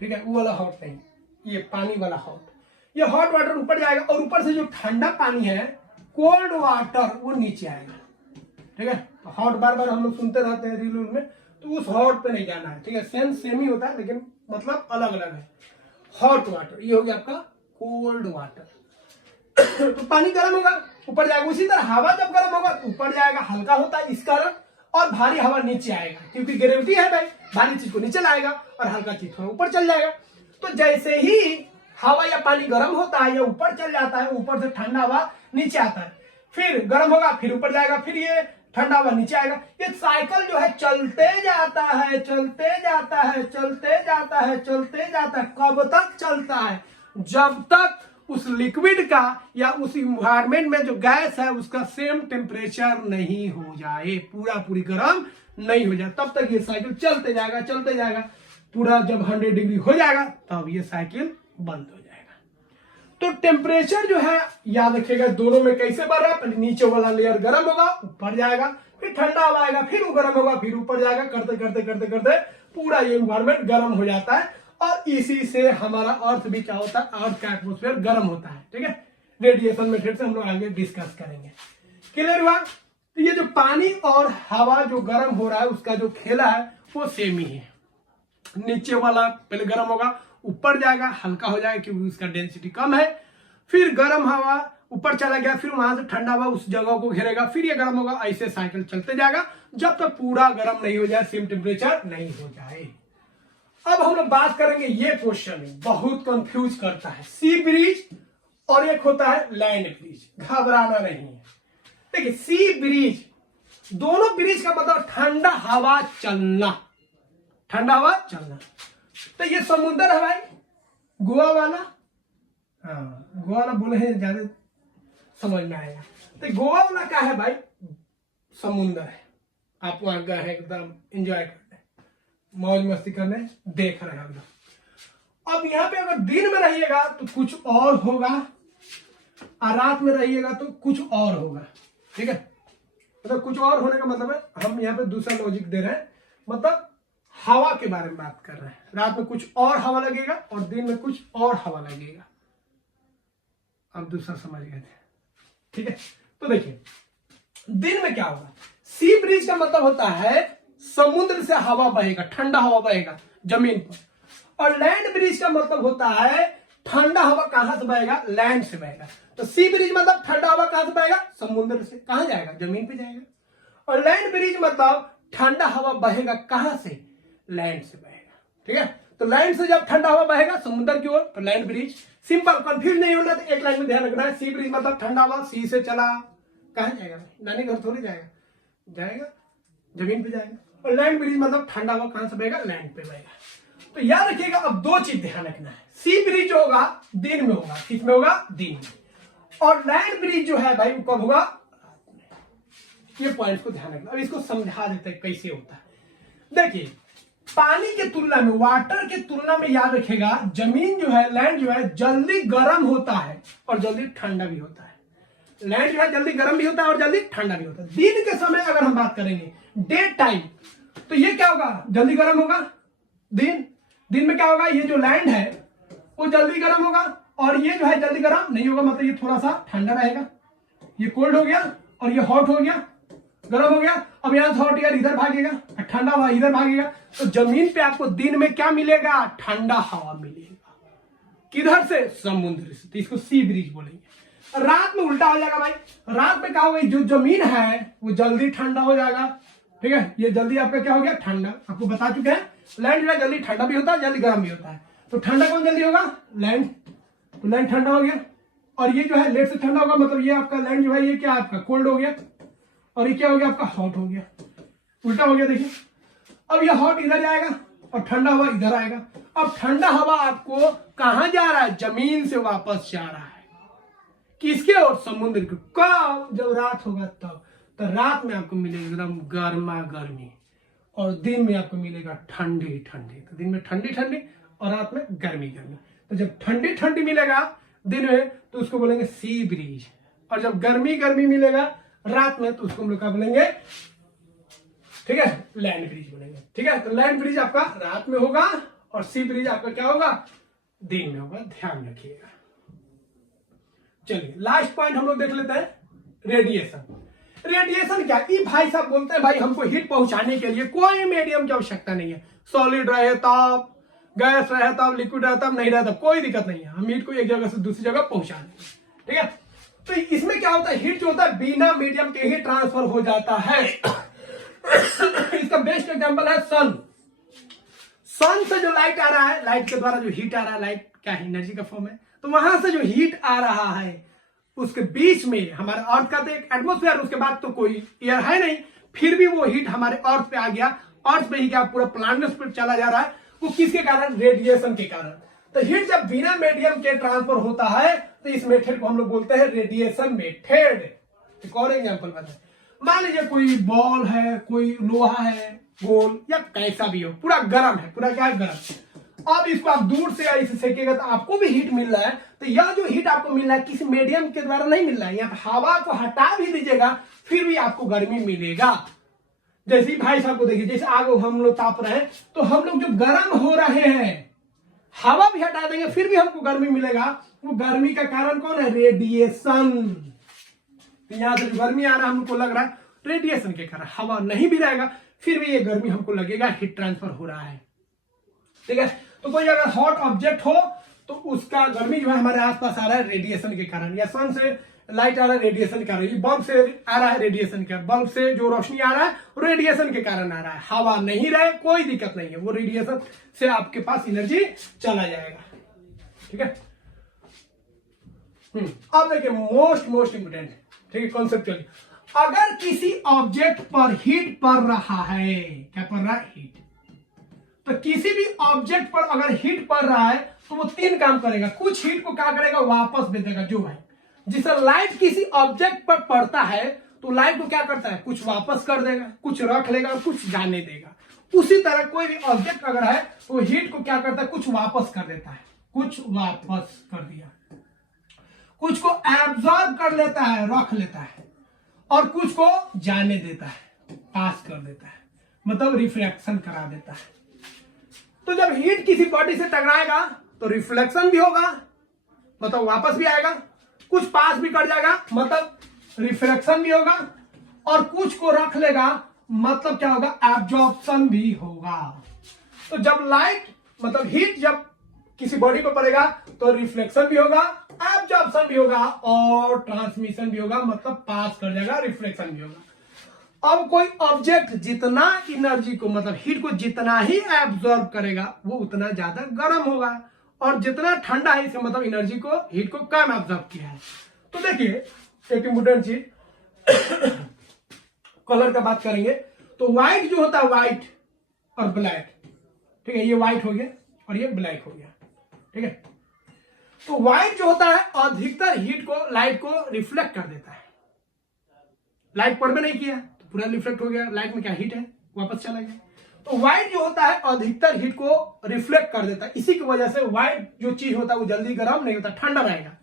ठीक है, वो वाला हॉट नहीं, ये पानी वाला हॉट, ये हॉट वाटर ऊपर जाएगा, और ऊपर से जो ठंडा पानी है कोल्ड वाटर वो नीचे आएगा, ठीक है। तो हॉट बार बार हम लोग सुनते रहते हैं रील में, तो उस हॉट पे नहीं जाना है, ठीक है, सेम ही होता है लेकिन मतलब अलग अलग है। हॉट वाटर ये हो गया आपका कोल्ड वाटर। तो पानी गर्म होगा ऊपर जाएगा, उसी तरह हवा जब गर्म होगा तो ऊपर जाएगा, हल्का होता है इस कारण, और भारी हवा नीचे आएगा, क्योंकि ग्रेविटी है भाई, भारी चीज को नीचे लाएगा और हल्का चीज को ऊपर चल जाएगा। तो जैसे ही हवा या पानी गर्म होता है या ऊपर चल जाता है, ऊपर से ठंडा हवा नीचे आता है, फिर गर्म होगा फिर ऊपर जाएगा, फिर ये ठंडा हुआ नीचे आएगा। ये साइकिल जो है चलते जाता है, चलते जाता है, चलते जाता है, चलते जाता है। कब तक चलता है, जब तक उस लिक्विड का या उस इन्वायरमेंट में जो गैस है उसका सेम टेम्परेचर नहीं हो जाए, पूरी गर्म नहीं हो जाए, तब तक ये साइकिल चलते जाएगा, चलते जाएगा। पूरा जब 100 डिग्री हो जाएगा तब ये साइकिल बंद हो जाएगा। तो टेम्परेचर जो है याद रखिएगा, दोनों में कैसे बढ़ रहा है, पहले नीचे वाला लेयर गर्म होगा ऊपर जाएगा, फिर ठंडा आएगा, फिर वो गर्म होगा, फिर ऊपर जाएगा, करते करते करते करते पूरा ये एनवायरमेंट गर्म हो जाता है। और इसी से हमारा अर्थ भी क्या होता है, अर्थ का एटमोस्फेयर गर्म होता है, ठीक है। रेडिएशन मेथड से हम लोग आगे डिस्कस करेंगे, क्लियर हुआ। तो ये जो पानी और हवा जो गर्म हो रहा है उसका जो खेला है वो सेम ही है। नीचे वाला पहले गर्म होगा, ऊपर जाएगा, हल्का हो जाएगा क्योंकि उसका डेंसिटी कम है, फिर गर्म हवा ऊपर चला गया, फिर वहां से ठंडा हवा उस जगह को घेरेगा, फिर ये गर्म होगा, ऐसे साइकिल चलते जाएगा जब तक पूरा गर्म नहीं हो जाए, सेम टेम्परेचर नहीं हो जाए। अब हम लोग बात करेंगे, ये क्वेश्चन बहुत कंफ्यूज करता है, सी ब्रिज और एक होता है लैंड ब्रिज, घबराना नहीं है। देखिए सी ब्रिज, दोनों ब्रिज का मतलब ठंडा हवा चलना, ठंडा हवा चलना। तो ये समुद्र है भाई, गोवा वाला, हाँ गोवा वाला बोले हैं ज्यादा समझ में आएगा। तो गोवा वाला क्या है भाई, समुद्र है, आप वहां गए हैं एकदम एंजॉय करने, मौज मस्ती करने, देख रहे हैं हम लोग। अब यहाँ पे अगर दिन में रहिएगा तो कुछ और होगा, और रात में रहिएगा तो कुछ और होगा, ठीक है। मतलब कुछ और होने का मतलब है, हम यहाँ पे दूसरा लॉजिक दे रहे हैं, मतलब हवा के बारे में बात कर रहे हैं। रात में कुछ और हवा लगेगा और दिन में कुछ और हवा लगेगा। अब दूसरा समझ गए थे, ठीक है। तो देखिए दिन में क्या होगा, सी ब्रिज का मतलब होता है समुद्र से हवा बहेगा, ठंडा हवा बहेगा जमीन पर, और लैंड ब्रिज का मतलब होता है ठंडा हवा कहां से बहेगा, लैंड से बहेगा। तो सी ब्रिज मतलब ठंडा हवा कहां से बहेगा, समुद्र से, कहां जाएगा, जमीन पे जाएगा। और लैंड ब्रिज मतलब ठंडा हवा बहेगा कहां से, लैंड से बहेगा, ठीक है। तो लैंड से जब ठंडा हवा बहेगा समुद्र की ओर तो लैंड ब्रिज। सिंपल, कंफ्यूज नहीं होना, तो एक लाइन में ध्यान रखना है, सी ब्रिज मतलब ठंडा हवा सी से चला, कहां जाएगा, नानी घर थोड़ी जाएगा, जाएगा जमीन पे जाएगा। और लैंड ब्रिज मतलब ठंडा हवा कहां से बहेगा, लैंड पे बहेगा। तो याद रखिएगा, अब दो चीज ध्यान रखना है, सी ब्रिज होगा दिन में होगा, किस में होगा, दिन में, और लैंड ब्रिज जो है भाई कब होगा, ये पॉइंट को ध्यान रखना। अब इसको समझा देते हैं कैसे होता है। देखिए पानी के तुलना में, वाटर के तुलना में याद रखेगा, जमीन जो है, लैंड जो है जल्दी गर्म होता है और जल्दी ठंडा भी होता है। लैंड जो है जल्दी गर्म भी होता है और जल्दी ठंडा भी होता है। दिन के समय अगर हम बात करेंगे, डे टाइम, तो ये क्या होगा, जल्दी गर्म होगा। दिन में क्या होगा, ये जो लैंड है वो जल्दी गर्म होगा, और ये जो है जल्दी गर्म नहीं होगा, मतलब ये थोड़ा सा ठंडा रहेगा। ये कोल्ड हो गया और ये हॉट हो गया, गर्म हो गया। अब यहाँ हॉट एयर इधर भागेगा, ठंडा हवा इधर भागेगा, तो जमीन पे आपको दिन में क्या मिलेगा, ठंडा हवा मिलेगा। किधर से, समुद्र से, तो इसको सी ब्रीज बोलेंगे। रात में उल्टा हो जाएगा भाई, रात में क्या होगा, जो जमीन है वो जल्दी ठंडा हो जाएगा, ठीक है। ये जल्दी आपका क्या हो गया, ठंडा। आपको बता चुके हैं लैंड जो है जल्दी ठंडा भी होता है, जल्दी गर्म भी होता है। तो ठंडा कौन जल्दी होगा, लैंड। तो लैंड ठंडा हो गया, और ये जो है लेट से ठंडा होगा, मतलब ये आपका लैंड जो है ये क्या आपका कोल्ड हो गया, और ये क्या हो गया आपका हॉट हो गया, उल्टा हो गया। देखिए अब ये हॉट इधर जाएगा और ठंडा हवा इधर आएगा। अब ठंडा हवा आपको कहां जा रहा है, जमीन से वापस जा रहा है, किसके ओर, समुद्र के। कब, जब रात होगा तब। तो रात में आपको मिलेगा एकदम गर्मा गर्मी, और दिन में आपको मिलेगा ठंडी ठंडी। तो दिन में ठंडी ठंडी और रात में गर्मी गर्मी। तो जब ठंडी ठंडी मिलेगा दिन में तो उसको बोलेंगे सी ब्रीज, और जब गर्मी गर्मी मिलेगा रात में तो उसको हम लोग क्या बोलेंगे, ठीक है, लैंड ब्रिज बोलेंगे। ठीक है, तो लैंड ब्रिज आपका रात में होगा और सी ब्रिज आपका क्या होगा, दिन में होगा, ध्यान रखिएगा। चलिए लास्ट पॉइंट हम लोग देख लेते हैं, रेडिएशन। रेडिएशन क्या, ये भाई साहब बोलते हैं भाई हमको हीट पहुंचाने के लिए कोई मीडियम की आवश्यकता नहीं है, सॉलिड रहे तब, गैस रहे तब, लिक्विड रहे तब, नहीं रहे तब, कोई दिक्कत नहीं है, हम हीट को एक जगह से दूसरी जगह पहुंचा देंगे। ठीक है, तो इसमें क्या होता है, हीट जो होता है बिना मीडियम के ही ट्रांसफर हो जाता है। इसका बेस्ट एग्जांपल है सन। सन से जो लाइट आ रहा है, लाइट के द्वारा जो हीट आ रहा है, लाइट क्या है, एनर्जी का फॉर्म है, तो वहां से जो हीट आ रहा है उसके बीच में हमारे अर्थ का तो एक एटमोस्फेयर, उसके बाद तो कोई एयर है नहीं, फिर भी वो हीट हमारे अर्थ पे आ गया, अर्थ पे ही क्या पूरा प्लैनेट पे चला जा रहा है, वो किसके कारण, रेडिएशन के कारण। तो हीट जब बिना मीडियम के ट्रांसफर होता है तो इस मेथड को हम लोग बोलते हैं रेडिएशन मेथड। एक और एग्जांपल बताएं, मान लीजिए कोई बॉल है, कोई लोहा है गोल या कैसा भी हो, पूरा गर्म है, पूरा क्या है, गर्म। अब इसको आप दूर से इसे सेकेगा तो आपको भी हीट मिल रहा है, तो यह जो हीट आपको मिल रहा है किसी मीडियम के द्वारा नहीं मिल रहा है, यहाँ हवा को हटा भी दीजिएगा फिर भी आपको गर्मी मिलेगा। जैसे भाई साहब को देखिए, जैसे आग हम लोग ताप रहे हैं तो हम लोग जो गर्म हो रहे हैं, हवा भी हटा देंगे फिर भी हमको गर्मी मिलेगा। वो गर्मी का कारण कौन है, रेडिएशन। तो यहां से जो गर्मी आ रहा है हमको लग रहा है रेडिएशन के कारण, हवा नहीं भी रहेगा फिर भी ये गर्मी हमको लगेगा, हीट ट्रांसफर हो रहा है। ठीक है, तो कोई अगर हॉट ऑब्जेक्ट हो तो उसका गर्मी जो है हमारे आसपास आ रहा है रेडिएशन के कारण, या सन से लाइट आ रहा है रेडिएशन के कारण, बल्ब से आ रहा है रेडिएशन के, बल्ब से जो रोशनी आ रहा है रेडिएशन के कारण आ रहा है। हवा नहीं रहे कोई दिक्कत नहीं है, वो रेडिएशन से आपके पास एनर्जी चला जाएगा। ठीक है, अब देखिए मोस्ट इंपोर्टेंट, ठीक है, कॉन्सेप्चुअली, अगर किसी ऑब्जेक्ट पर हीट पड़ रहा है, क्या पड़ रहा है, हीट, तो किसी भी ऑब्जेक्ट पर अगर हीट पड़ रहा है तो वो तीन काम करेगा। कुछ हीट को क्या करेगा, वापस भेज देगा, जो है जिससे लाइट किसी ऑब्जेक्ट पर पड़ता है तो लाइट को क्या करता है, कुछ वापस कर देगा, कुछ रख लेगा और कुछ जाने देगा। उसी तरह कोई भी ऑब्जेक्ट अगर है तो हीट को क्या करता है, कुछ वापस कर देता है, कुछ वापस कर दिया, कुछ को एब्जॉर्ब कर लेता है, रख लेता है, और कुछ को जाने देता है, पास कर देता है, मतलब रिफ्लेक्शन करा देता है। तो जब हीट किसी बॉडी से टकराएगा तो रिफ्लेक्शन भी होगा, मतलब वापस भी आएगा, कुछ पास भी कर जाएगा, मतलब रिफ्लेक्शन भी होगा, और कुछ को रख लेगा, मतलब क्या होगा, एब्जॉर्प्शन भी होगा। तो जब लाइट मतलब हीट जब किसी बॉडी पर पड़ेगा तो रिफ्लेक्शन भी होगा, एब्जॉर्प्शन भी होगा और ट्रांसमिशन भी होगा, मतलब पास कर जाएगा, रिफ्लेक्शन भी होगा। अब कोई ऑब्जेक्ट जितना एनर्जी को, मतलब हीट को जितना ही एब्जॉर्ब करेगा वो उतना ज्यादा गर्म होगा, और जितना ठंडा है इसका मतलब एनर्जी को, हीट को कम एब्जॉर्ब किया है। तो देखिए एक इंपोर्टेंट चीज, कलर का बात करेंगे तो व्हाइट जो होता है, व्हाइट और ब्लैक, ठीक है, ये व्हाइट हो गया और ये ब्लैक हो गया। ठीक है, तो व्हाइट जो होता है अधिकतर हीट को, लाइट को रिफ्लेक्ट कर देता है। लाइट पड़ में नहीं किया तो पूरा रिफ्लेक्ट हो गया, लाइट में क्या हीट है, वापस चला गया। तो व्हाइट जो होता है अधिकतर हीट को रिफ्लेक्ट कर देता है, इसी की वजह से व्हाइट जो चीज होता है वो जल्दी गर्म नहीं होता, ठंडा रहेगा।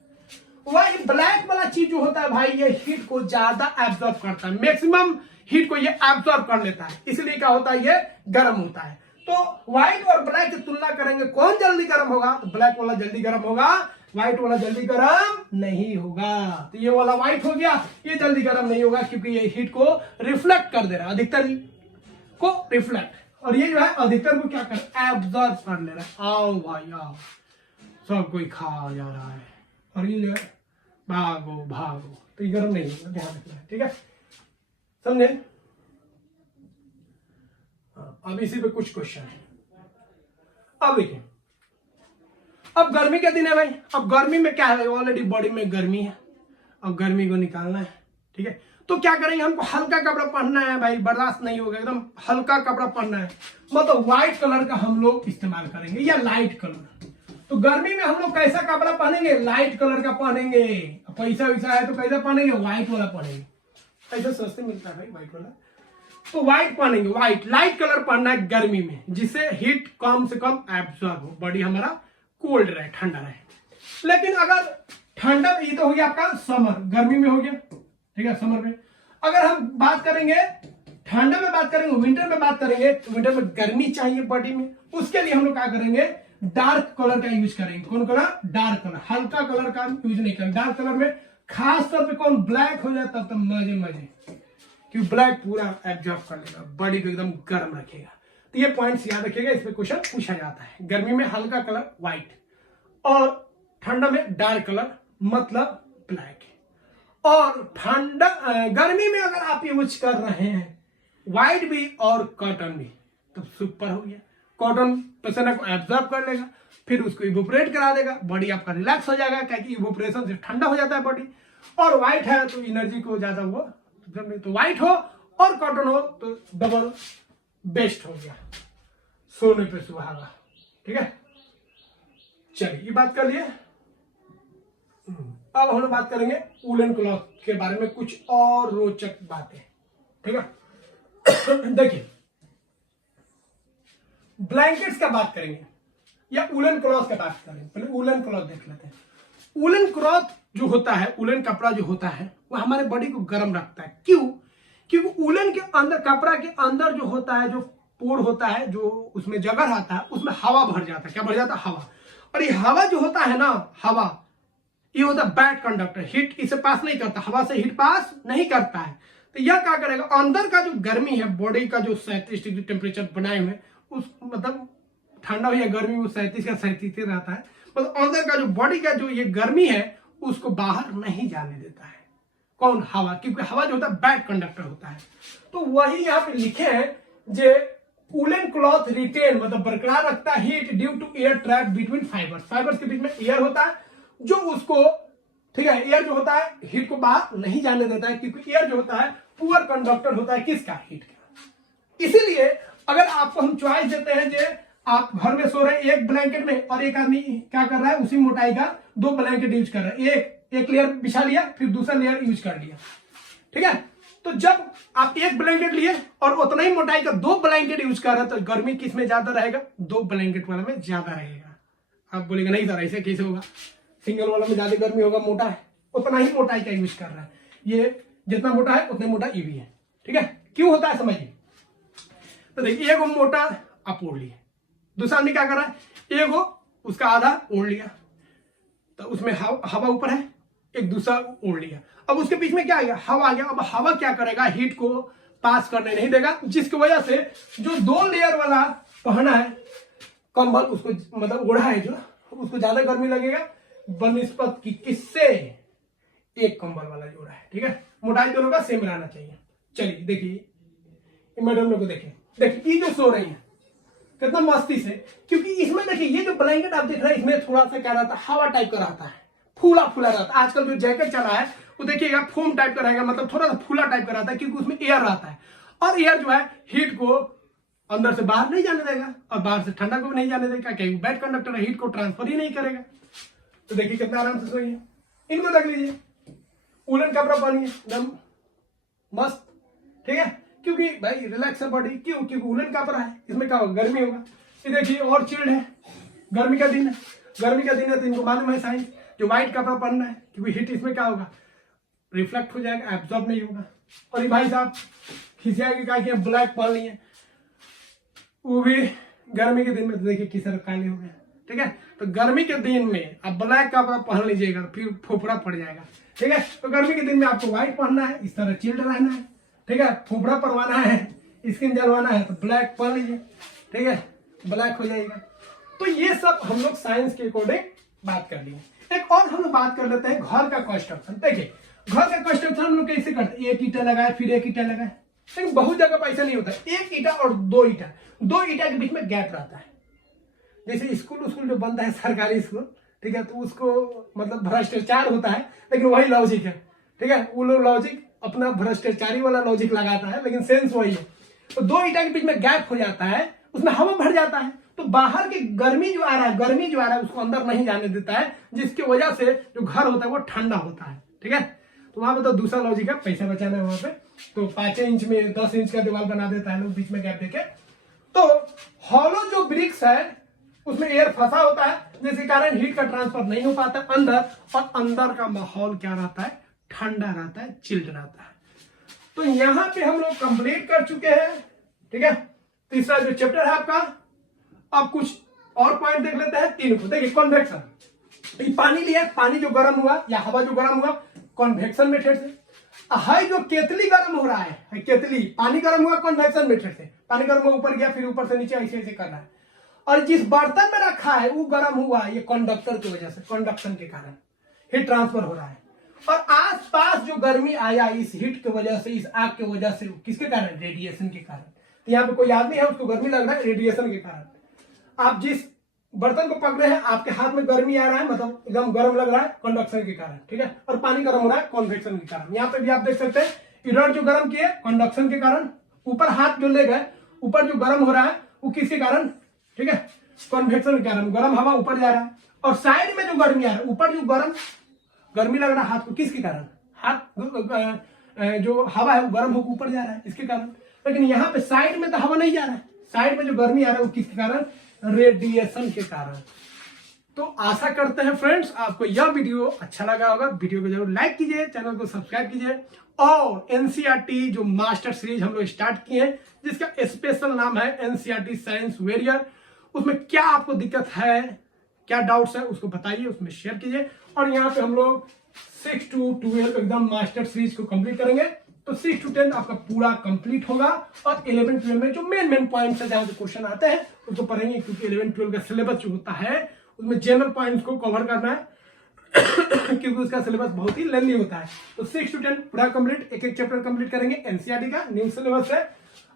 वही ब्लैक वाला चीज जो होता है भाई, ये हीट को ज्यादा एब्जॉर्ब करता है, मैक्सिमम हीट को ये एब्जॉर्ब कर लेता है, इसलिए क्या होता है, ये गर्म होता है। तो व्हाइट और ब्लैक की तुलना करेंगे, कौन जल्दी गर्म होगा, तो ब्लैक वाला जल्दी गर्म होगा, व्हाइट वाला जल्दी गर्म नहीं होगा। तो ये वाला व्हाइट हो गया, ये जल्दी गर्म नहीं होगा क्योंकि ये हीट को रिफ्लेक्ट कर दे रहा है, अधिकतर को रिफ्लेक्ट, और ये जो है अधिकतर को क्या कर, एब्जॉर्ब कर ले रहा है। आओ भाई आओ, सब कोई खा जा रहा है, और ये जो है भागो भागो, तो ये गर्म नहीं होगा, ध्यान रखना है, ठीक है, समझे। अब इसी पे कुछ क्वेश्चन है। अब देखिए, अब गर्मी के दिन है भाई, अब गर्मी में क्या है, ऑलरेडी बॉडी में गर्मी है, अब गर्मी को निकालना है, ठीक है। तो क्या करेंगे, हमको हल्का कपड़ा पहनना है भाई, बर्दाश्त नहीं होगा, एकदम हल्का कपड़ा पहनना है, मतलब व्हाइट कलर का हम लोग इस्तेमाल करेंगे या लाइट कलर। तो गर्मी में हम लोग कैसा कपड़ा पहनेंगे, लाइट कलर का पहनेंगे। पैसा वैसा है तो कैसा पहनेंगे, व्हाइट वाला पहनेंगे, ऐसा सस्ते मिलता है भाई व्हाइट वाला, तो व्हाइट पहनेंगे, व्हाइट लाइट कलर पहनना है गर्मी में, जिससे हीट कम से कम एब्जॉर्ब हो, बॉडी हमारा कोल्ड रहे, ठंडा रहे। लेकिन अगर ठंडा, ये तो हो गया आपका समर, गर्मी में हो गया, ठीक है, समर में। अगर हम बात करेंगे ठंडा में, बात करेंगे विंटर में, बात करेंगे तो विंटर में गर्मी चाहिए बॉडी में, उसके लिए हम लोग क्या करेंगे, डार्क कलर का यूज करेंगे। कौन कलर, डार्क कलर, हल्का कलर का यूज नहीं करेंगे। डार्क कलर में खास तौर पे कौन, ब्लैक हो जाता तब मजे मजे, क्योंकि ब्लैक पूरा एब्जॉर्ब कर लेगा, बॉडी को एकदम गर्म रखेगा। तो ये पॉइंट्स याद रखिएगा, इस पे क्वेश्चन पूछा जाता है। गर्मी में हल्का कलर व्हाइट, और ठंडा में डार्क कलर मतलब ब्लैक। और ठंडा गर्मी में अगर आप यूज कर रहे हैं व्हाइट भी और कॉटन भी, तो सुपर हो गया। कॉटन पसीना को एब्जॉर्ब कर लेगा, फिर उसको इवोपरेट करा देगा, बॉडी आपका रिलैक्स हो जाएगा, क्योंकि इवोपरेशन से ठंडा हो जाता है बॉडी। और व्हाइट है तो एनर्जी को ज्यादा वो, तो व्हाइट हो और कॉटन हो तो डबल बेस्ट हो गया, सोने पे सुहागा, ठीक है। चलिए ये बात कर लिए। अब हम लोग बात करेंगे वूलन क्लॉथ के बारे में, कुछ और रोचक बातें, ठीक है। देखिए, ब्लैंकेट्स का बात करेंगे या वूलन क्लॉथ का बात करेंगे। पहले वूलन क्लॉथ देख लेते हैं। वूलन क्लॉथ जो होता है, वूलन कपड़ा जो होता है, वो हमारे बॉडी को गर्म रखता है। क्यों? क्योंकि वूलन के अंदर, कपड़ा के अंदर जो होता है, जो पोर होता है, जो उसमें जगह रहता है, उसमें हवा भर जाता है। क्या भर जाता है? हवा। और ये हवा जो होता है ना, हवा, ये होता है बैड कंडक्टर, हीट इसे पास नहीं करता, हवा से हीट पास नहीं करता है। तो यह क्या करेगा, अंदर का जो गर्मी है, बॉडी का जो 37 डिग्री टेम्परेचर बनाए हुए, उस मतलब ठंडा हो या गर्मी, वो 37 का 37 रहता है, मतलब अंदर का जो बॉडी का जो ये गर्मी है, उसको बाहर नहीं जाने देता है। कौन? हवा। क्योंकि हवा जो होता है बैड कंडक्टर होता है। तो वही यहाँ पे लिखे हैं, जे वूलन क्लॉथ रिटेन, मतलब बरकरार रखता है heat due to air trap between fibres. Fibres के बीच में एयर होता है, जो उसको, ठीक है, एयर जो होता है हीट को बाहर नहीं जाने देता है, क्योंकि एयर जो होता है पुअर कंडक्टर होता है किसका? हीट का। इसीलिए अगर आपको हम चॉइस देते हैं, जे आप घर में सो रहे हैं एक ब्लैंकेट में, और एक आदमी क्या कर रहा है, उसी मोटाई का 2 ब्लैंकेट यूज कर रहा है, एक लेयर बिछा लिया, फिर दूसरा लेयर यूज कर लिया, ठीक है। तो जब आप एक ब्लैंकेट लिए और उतना ही मोटाई का 2 ब्लैंकेट यूज कर रहे हैं, तो गर्मी किस में ज्यादा रहेगा? 2 ब्लैंकेट वाला में ज्यादा रहेगा। आप बोलेगा नहीं सर ऐसे कैसे होगा, सिंगल वाला में ज्यादा गर्मी होगा, मोटा है, उतना ही मोटाई का यूज कर रहा है। ये जितना मोटा है उतना मोटा ये भी है, ठीक है। क्यों होता है समझिए। तो देखिए, एक मोटा आप ओढ़ लिए, दूसरा आदमी क्या कर रहा है, एक उसका आधा ओढ़ लिया, तो उसमें हवा ऊपर है, एक दूसरा ओढ़ लिया, अब उसके बीच में क्या आ गया? हवा आ गया। अब हवा क्या करेगा? हीट को पास करने नहीं देगा, जिसकी वजह से जो 2 लेयर वाला पहना है कंबल, उसको मतलब ओढ़ा है जो, उसको ज्यादा गर्मी लगेगा बनिस्पत की किससे? एक कंबल वाला जोड़ा है, ठीक है। मोटाई दोनों का सेम रहना चाहिए। चलिए देखिए मैडम लोग को, देखिए ये जो सो रही है कितना मस्ती से, क्योंकि इसमें देखिए ये जो ब्लैंकेट आप देख रहे हैं, इसमें थोड़ा सा क्या रहता है, हवा टाइप का रहता है, फूला फूला रहता है। आजकल जो जैकेट चला है वो देखिएगा फोम टाइप का रहेगा, मतलब थोड़ा सा फूला टाइप का रहता है, क्योंकि उसमें एयर रहता है, और एयर जो है हीट को अंदर से बाहर नहीं जाने देगा, और बाहर से ठंडा को भी नहीं जाने देगा, क्योंकि बैड कंडक्टर है, हीट को ट्रांसफर ही नहीं करेगा। तो देखिए कितना आराम से सोइए। इनको देख लीजिए, वूलन कपड़ा पहनिए एकदम मस्त, ठीक है, क्योंकि भाई रिलैक्स है बॉडी। क्यों? क्योंकि वूलन कपड़ा है, इसमें क्या होगा? गर्मी होगा। ये देखिए और चिल्ड है, गर्मी का दिन है, गर्मी का दिन है, तो इनको मालूम है साइंस, जो व्हाइट कपड़ा पहनना है, क्योंकि हीट इसमें क्या होगा? रिफ्लेक्ट हो जाएगा, एब्जॉर्ब नहीं होगा। और ये भाई साहब खिसिया के कहा कि ब्लैक पहन लिए, वो भी गर्मी के दिन में। तो देखिए किस तरह काले हो गए, ठीक है। तो गर्मी के दिन में अब ब्लैक कपड़ा पहन लीजिएगा फिर फोफड़ा पड़ जाएगा, ठीक है। तो गर्मी के दिन में आपको व्हाइट पहनना है, इस तरह चिल्ड रहना है, ठीक है। फोफड़ा परवाना है, स्किन जलवाना है तो ब्लैक पहन लीजिए, ठीक है, ब्लैक हो जाएगा। तो ये सब हम लोग साइंस के अकॉर्डिंग बात कर लिए। एक और हम लोग बात कर लेते हैं घर का कंस्ट्रक्शन। देखिए घर का कंस्ट्रक्शन हम लोग कैसे करते हैं, एक ईटा लगाए फिर एक ईटा लगाए, लेकिन बहुत जगह पर ऐसा नहीं होता है। एक ईटा और दो ईटा के बीच में गैप रहता है। जैसे स्कूल जो बनता है सरकारी स्कूल, ठीक है, तो उसको मतलब भ्रष्टाचार होता है, लेकिन वही लॉजिक है, ठीक है। वो लोग लॉजिक अपना भ्रष्टाचारी वाला लॉजिक लगाता है, लेकिन सेंस वही है। तो दो ईटा के बीच में गैप हो जाता है, उसमें हवा भर जाता है, तो बाहर की गर्मी जो आ रहा है उसको अंदर नहीं जाने देता है, जिसकी वजह से जो घर होता है वो ठंडा होता है, ठीक है। तो वहां पे तो दूसरा लॉजिक है, पैसा बचाना है वहां पे। तो 5 इंच में 10 इंच का दीवार बना देता है लोग बीच में गैप देके। तो हॉलो जो ब्रिक्स है उसमें एयर फंसा होता है, जिसके कारण हीट का ट्रांसफर नहीं हो पाता अंदर, और अंदर का माहौल क्या रहता है, ठंडा रहता है, चिल्ड रहता है। तो यहां पे हम लोग कंप्लीट कर चुके हैं, ठीक है। तीसरा जो चैप्टर है आपका, अब कुछ और पॉइंट देख लेते हैं 3 को। देखिए कन्वेक्शन, पानी लिया, पानी जो गर्म हुआ या हवा जो गर्म हुआ कन्वेक्शन मेथड से। हाई जो केतली गर्म हो रहा है, केतली पानी गर्म हुआ कन्वेक्शन मेथड से, पानी गर्म हुआ ऊपर गया फिर ऊपर से नीचे ऐसे ऐसे कर रहा है। और जिस बर्तन में रखा है वो गर्म हुआ, ये कंडक्टर की वजह से, कंडक्शन के कारण हीट ट्रांसफर हो रहा है। और आसपास जो गर्मी आया इस हीट की वजह से, इस आग की वजह से, किसके कारण, रेडिएशन के कारण। तो यहाँ पे कोई आदमी है उसको गर्मी लग रहा है रेडिएशन के कारण। आप जिस बर्तन को पकड़े हैं आपके हाथ में गर्मी आ रहा है, मतलब एकदम गर्म लग रहा है कंडक्शन के कारण, ठीक है। और पानी गर्म हो रहा है कन्वेक्शन के कारण। यहाँ पे भी आप देख सकते हैं इधर जो गर्म किए कंडक्शन के कारण, ऊपर हाथ जो ले गए, ऊपर जो गर्म हो रहा है वो किसके कारण, ठीक है, कन्वेक्शन के कारण, गर्म हवा ऊपर जा रहा है। और साइड में जो गर्मी आ रहा है, ऊपर जो गर्मी लग रहा है हाथ को, किसके कारण, हाथ जो हवा है वो गर्म होकर ऊपर जा रहा है, इसके कारण। लेकिन यहाँ पे साइड में तो हवा नहीं जा रहा है, साइड में जो गर्मी आ रहा है वो किसके कारण, रेडिएशन के कारण। तो आशा करते हैं फ्रेंड्स आपको यह वीडियो अच्छा लगा होगा। वीडियो को जरूर लाइक कीजिए, चैनल को सब्सक्राइब कीजिए। और एनसीईआरटी जो मास्टर सीरीज हम लोग स्टार्ट किए हैं, जिसका स्पेशल नाम है एनसीईआरटी साइंस वॉरियर, उसमें क्या आपको दिक्कत है, क्या डाउट्स है उसको बताइए, उसमें शेयर कीजिए। और यहाँ पे हम लोग 6 to 12 एकदम मास्टर सीरीज को कंप्लीट करेंगे। तो 6 to 10 आपका पूरा कंप्लीट होगा। और 11-12 में जो मेन पॉइंट्स है जहां से क्वेश्चन आते हैं उसको पढ़ेंगे, क्योंकि 11-12 का सिलेबस जो होता है उसमें जनरल पॉइंट्स को कवर करना है क्योंकि उसका सिलेबस बहुत ही लेंथी होता है। तो 6 to 10 पूरा कंप्लीट, एक चैप्टर कंप्लीट करेंगे एनसीईआरटी का, न्यू सिलेबस है।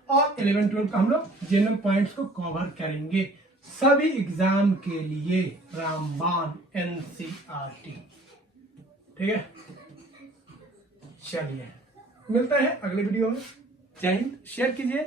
और 11-12 का हम लोग जनरल पॉइंट्स को कवर करेंगे सभी एग्जाम के लिए, रामबाण एनसीईआरटी, ठीक है। चलिए मिलते हैं अगले वीडियो में। जय हिंद, शेयर कीजिए।